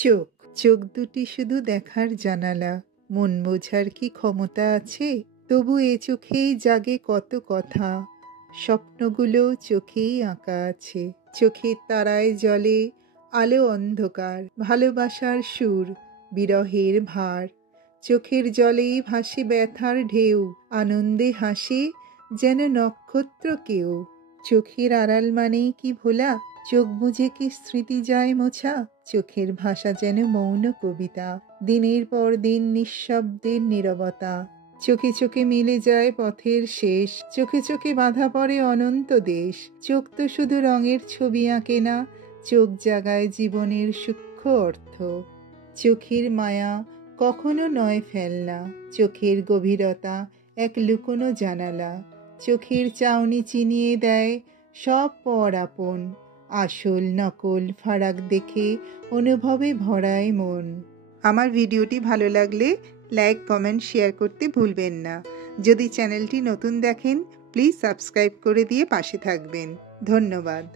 চোখ চোখ দুটি শুধু দেখার জানালা, মন বোঝার কি ক্ষমতা আছে? তবু এ চোখেই জাগে কত কথা, স্বপ্নগুলো চোখেই আঁকা আছে। চোখের তারায় জ্বলে আলো অন্ধকার, ভালোবাসার সুর, বিরহের ভার। চোখের জলেই ভাসে ব্যথার ঢেউ, আনন্দে হাসে যেন নক্ষত্র কেউ। চোখের আড়াল মানেই কি ভোলা? চোখ বুজে কি স্মৃতি যায় মোছা? চোখের ভাষা যেন মৌন কবিতা, দিনের পর দিন নিঃশব্দের নীরবতা। চোখে চোখে মিলে যায় পথের শেষ, চোখে চোখে বাঁধা পড়ে অনন্ত দেশ। চোখ তো শুধু রঙের ছবি আঁকে না, চোখ জাগায় জীবনের সূক্ষ্ম অর্থ। চোখের মায়া কখনো নয় ফেলনা, চোখের গভীরতা এক লুকোনো জানালা। চোখের চাউনি চিনিয়ে দেয় সব পর আপন, আসল নকল ফারাক দেখে অনুভবে ভরায় মন। আমার ভিডিওটি ভালো লাগলে লাইক, কমেন্ট, শেয়ার করতে ভুলবেন না। যদি চ্যানেলটি নতুন দেখেন প্লিজ সাবস্ক্রাইব করে দিয়ে পাশে থাকবেন। ধন্যবাদ।